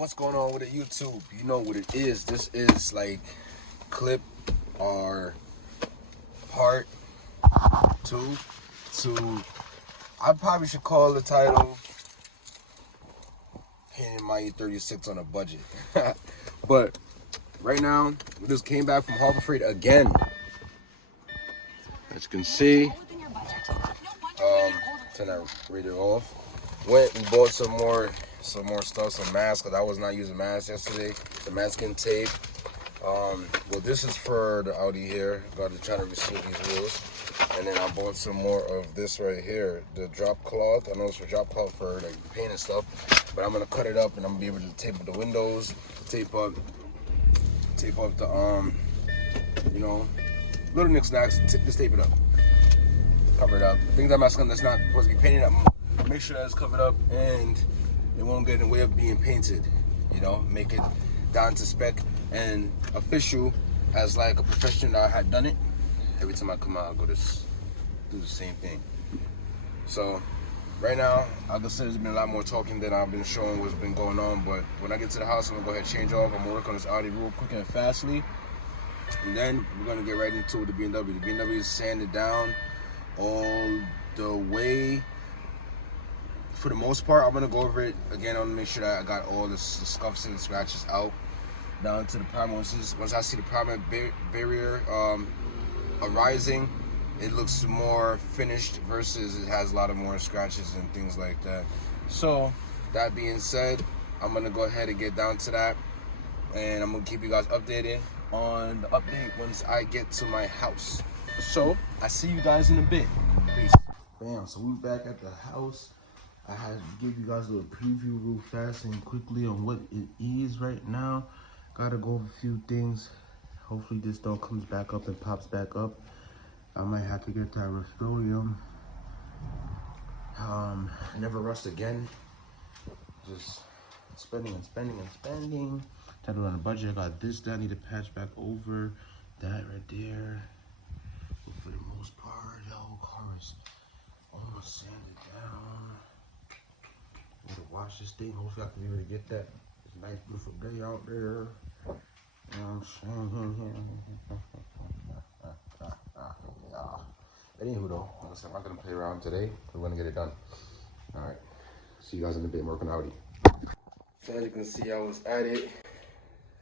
What's going on with the YouTube? You know what it is. This is like clip or part 2 to, I probably should call the title painting my E36 on a budget. But right now, we just came back from Harbor Freight again. As you can see, turn that radio off. Went and bought some more stuff, some masks, because I was not using masks yesterday. The masking tape. Well, this is for the Audi here. Got to try to receive these wheels. And then I bought some more of this right here, the drop cloth. I know it's for drop cloth for like paint and stuff, but I'm gonna cut it up and I'm gonna be able to tape up the windows, tape up the you know, little knickknacks. Just tape it up, cover it up. Things that that's not supposed to be painted up. Make sure that's covered up and it won't get in the way of being painted. You know, make it down to spec and official as like a professional that had done it. Every time I come out, I go to do the same thing. So right now, like I said, there's been a lot more talking than I've been showing what's been going on. But when I get to the house, I'm gonna go ahead and change off. I'm gonna work on this Audi real quick and fastly. And then we're gonna get right into the BMW. The BMW is sanded down all the way. For the most part, I'm gonna go over it again. I wanna make sure that I got all the scuffs and scratches out down to the primer. Once I see the primer barrier arising, it looks more finished versus it has a lot of more scratches and things like that. So that being said, I'm gonna go ahead and get down to that, and I'm gonna keep you guys updated on the update once I get to my house. So I see you guys in a bit. Peace. Bam, so we're back at the house. I had to give you guys a little preview real fast and quickly on what it is right now. Gotta go over a few things. Hopefully this door comes back up and pops back up. I might have to get that Rust-Oleum. Never rust again. Just spending and spending and spending. Trying to run a budget. I got this that I need to patch back over. That right there. But for the most part, the whole car is almost sanded down. I'm gonna wash this thing. Hopefully I can be able to get that. It's a nice, beautiful day out there. You know what I'm saying? Anywho though, like I said, I'm not gonna play around today. We're gonna get it done. All right, see you guys in a bit. Working Audi. So as you can see, I was at it.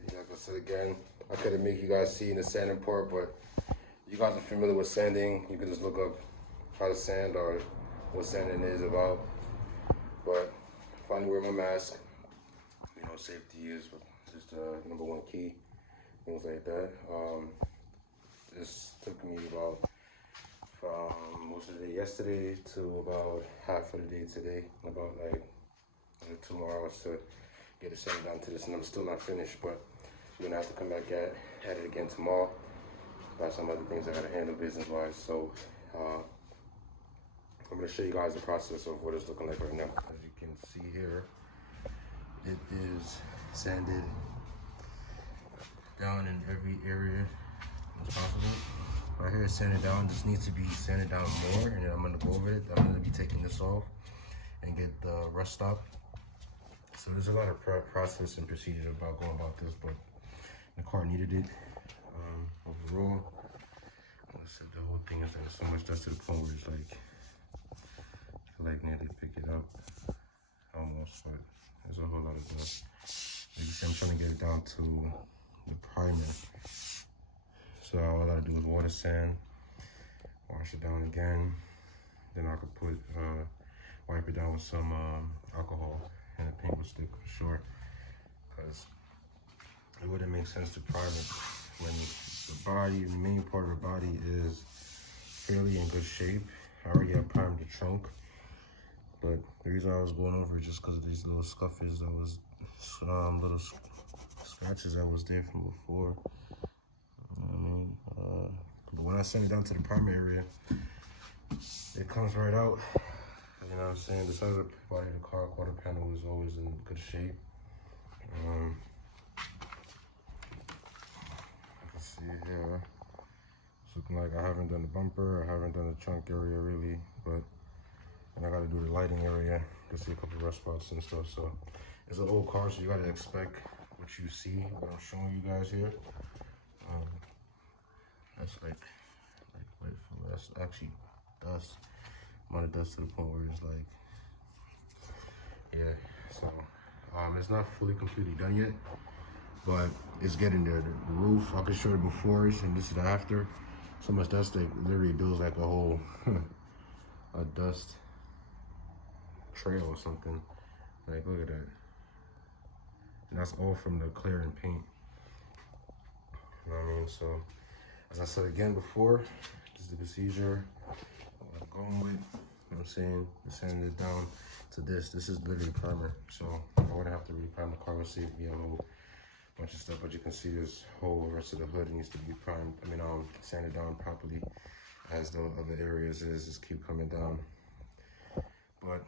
Like I said again, I couldn't make you guys see in the sanding part, but you guys are familiar with sanding. You can just look up how to sand or what sanding is about. But finally wear my mask. You know, safety is just the #1 key. Things like that. This took me about from most of the day yesterday to about half of the day today. About like 2 more hours to get it sanded down to this, and I'm still not finished. But I'm gonna have to come back at it again tomorrow. Got some other things I gotta handle business-wise. So I'm gonna show you guys the process of what it's looking like right now. As you can see here, it is sanded down in every area as possible. Right here is sanded down. This needs to be sanded down more, and then I'm gonna go over it. I'm gonna be taking this off and get the rust stop. So there's a lot of process and procedure about going about this, but the car needed it. Overall, like I said, the whole thing is like so much dust to the point where it's like, I feel like nearly pick it up almost, but there's a whole lot of dust. Like you see, I'm trying to get it down to the primer. So all I gotta do is water sand, wash it down again. Then I could put, wipe it down with some alcohol and a paint stick for sure. Because it wouldn't make sense to prime it when the main part of the body is fairly in good shape. I already have primed the trunk. But the reason I was going over it just because of these little scuffers that was, little scratches that was there from before. You know what I mean? But when I send it down to the primer area, it comes right out. You know what I'm saying? The side of the body of the car, quarter panel is always in good shape. You can see here, it's looking like I haven't done the bumper, I haven't done the trunk area really, but and I gotta do the lighting area to see a couple of rust spots and stuff. So It's an old car, so you gotta expect what you see, what I'm showing you guys here. That's like wait for that's actually dust. Amount of dust to the point where it's like, yeah. So it's not fully completely done yet, but it's getting there. The roof, I can show the befores, and this is the after. So much dust that literally builds like a whole a dust trail or something. Like, look at that. And that's all from the clearing paint. You know what I mean? So, as I said again before, this is the procedure. What I'm going with, you know what I'm saying? Sanding it down to this. This is literally primer. So, I wouldn't have to re-prime the car. We'll save me a whole bunch of stuff. But you can see this whole rest of the hood needs to be primed. Sanded down properly as the other areas just keep coming down. But,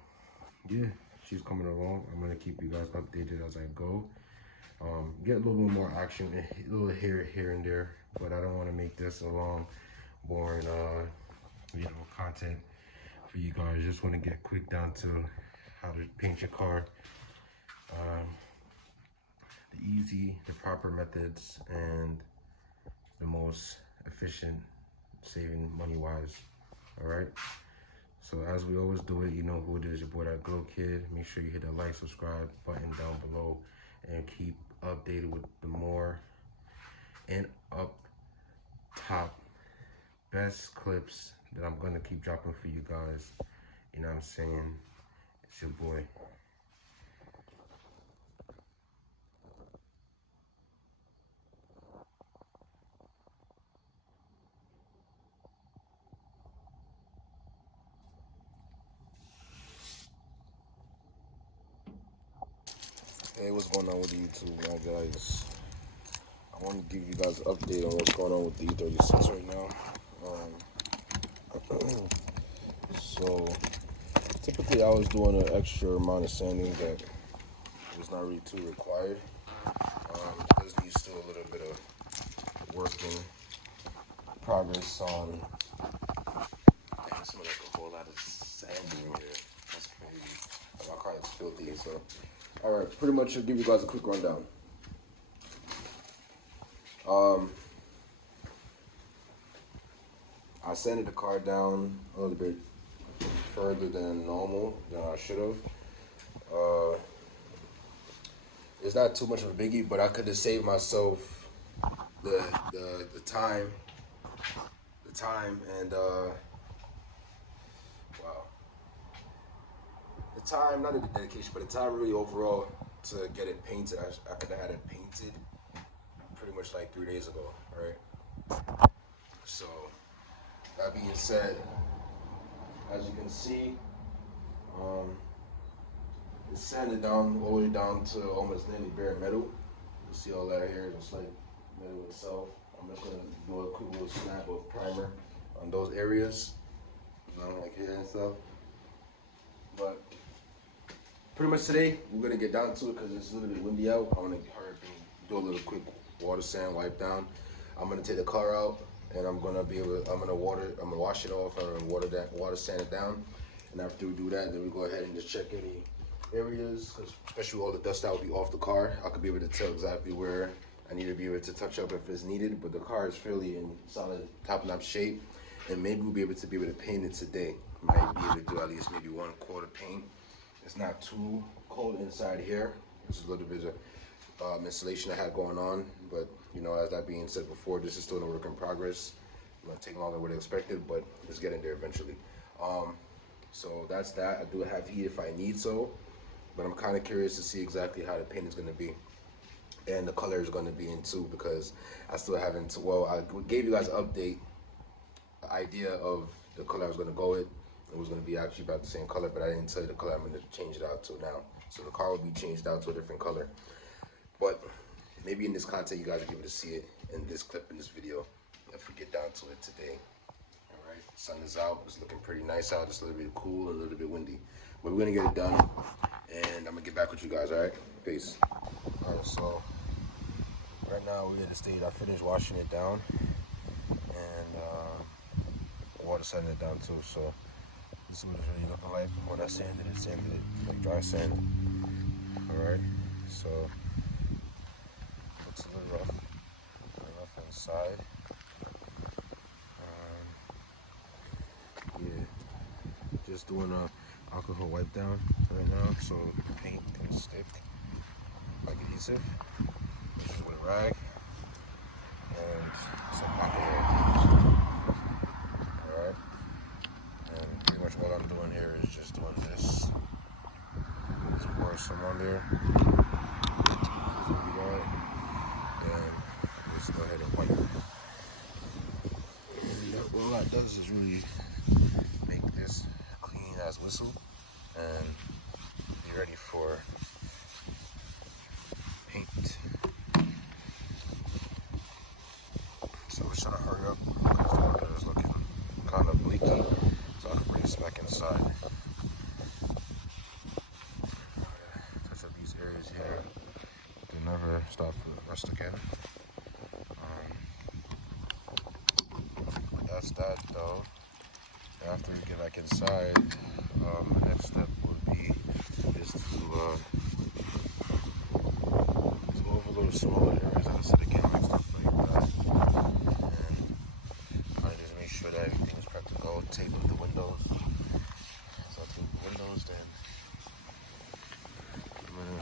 yeah, she's coming along. I'm going to keep you guys updated as I go. Get a little bit more action, a little here and there, but I don't want to make this a long, boring, content for you guys. Just want to get quick down to how to paint your car, the proper methods, and the most efficient, saving money-wise. All right. So as we always do it, you know who it is, your boy that Glow Kid. Make sure you hit the like, subscribe button down below, and keep updated with the more and up top best clips that I'm gonna keep dropping for you guys. You know what I'm saying? It's your boy. Hey, what's going on with YouTube, my guys? I want to give you guys an update on what's going on with the E36 right now. So, typically I was doing an extra amount of sanding that was not really too required. There's still a little bit of work in progress on. Man, it's like a whole lot of sanding here. That's crazy. My car is filthy, so. Alright, pretty much I'll give you guys a quick rundown. I sanded the car down a little bit further than normal, than I should have. It's not too much of a biggie, but I could have saved myself the time and wow, the time, not the dedication, but the time really overall to get it painted. I could have had it painted pretty much like 3 days ago, right? So that being said, as you can see, it's sanded down all the way down to almost nearly bare metal. You see all that here, just like metal itself. I'm just gonna do a quick little snap of primer on those areas, like here and stuff. But pretty much today, we're gonna get down to it because it's a little bit windy out. I wanna hurry up and do a little quick water sand wipe down. I'm gonna take the car out and I'm gonna wash it off and water sand it down. And after we do that, then we go ahead and just check any areas, especially all the dust that will be off the car. I could be able to tell exactly where I need to be able to touch up if it's needed, but the car is fairly in solid top-notch shape, and maybe we'll be able to paint it today. Might be able to do at least maybe 1/4 paint. It's not too cold inside here. This is a little bit of installation I had going on, but you know, as that being said before, this is still a work in progress. It's gonna take longer than expected, but it's getting there eventually. So that's that. I do have heat if I need so, but I'm kind of curious to see exactly how the paint is gonna be and the color is gonna be in too, because I still haven't. Well, I gave you guys an update, idea of the color I was gonna go with. It was gonna be actually about the same color, but I didn't tell you the color I'm gonna change it out to now. So the car will be changed out to a different color. But maybe in this content, you guys will be able to see it in this clip, in this video, if we get down to it today. All right, sun is out. It's looking pretty nice out. It's a little bit cool, a little bit windy. But we're gonna get it done, and I'm gonna get back with you guys, all right? Peace. All right, so right now we're at the stage. I finished washing it down, and water sanding it down too. So this is what it's really looking like when I sanded it like dry sand. All right. so looks a little rough inside. Yeah, just doing a alcohol wipe down right now, so the paint can stick like adhesive. This is with a rag and some alcohol. Alright, and pretty much all I'm doing here is just doing this. Just pour some on there. And just go ahead and wipe it. And all that does is really make this clean as whistle and be ready for paint. So we're trying to hurry up because the weather is looking kind of bleaky, so I can bring this back inside. Touch up these areas here to never stop rust again. That's that though. After we get back inside, the next step would be just to overload smaller areas. As I said again, and stuff like that. And I just make sure that everything is prepped to go. Tape up the windows. So I'll tape the windows, then I'm gonna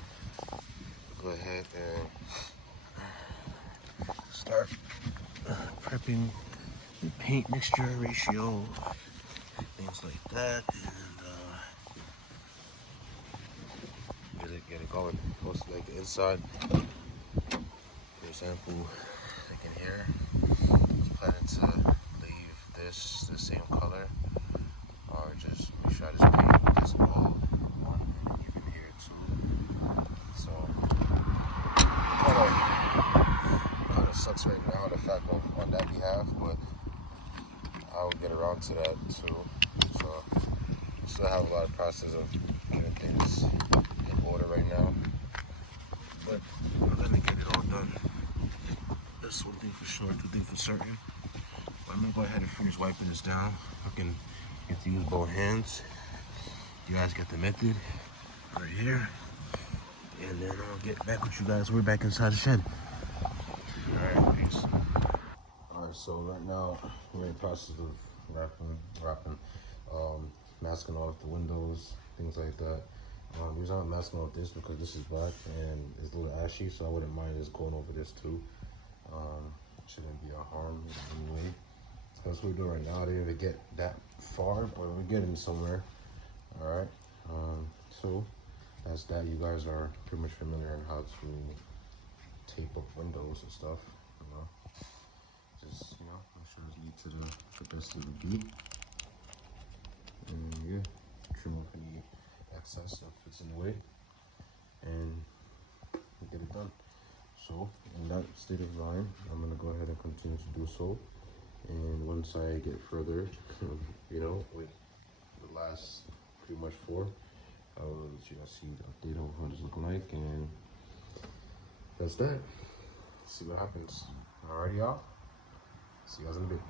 go ahead and start prepping the paint mixture ratio, things like that, and get it going. Mostly like the inside. For example, like in here, I was planning to leave this the same color, or just make sure I just paint this gold one, and even here too. So kind of sucks right now the fact of on that behalf, but I'll get around to that too. So still have a lot of process of getting things in order right now, but we're gonna get it all done. That's one thing for sure, two things for certain. But I'm gonna go ahead and finish wiping this down. I can get to use both hands. You guys get the method right here, and then I'll get back with you guys. We're back inside the shed. All right, peace. Alright, so right now we're in the process of wrapping, masking off the windows, things like that. The reason I'm masking off this because this is black and it's a little ashy, so I wouldn't mind just going over this too. Shouldn't be a harm anyway. That's what we're doing right now. I didn't even get that far, but we're getting somewhere. Alright, so that's that. You guys are pretty much familiar on how to tape up windows and stuff, you know. Just, make sure it's lead to the best of the view. And yeah, trim off any excess if it's in the way. And get it done. So, in that state of mind, I'm going to go ahead and continue to do so. And once I get further, with the last pretty much 4, I will let you guys see the update of what it's looking like. And that's that. See what happens. Alrighty, y'all. See you guys in a bit.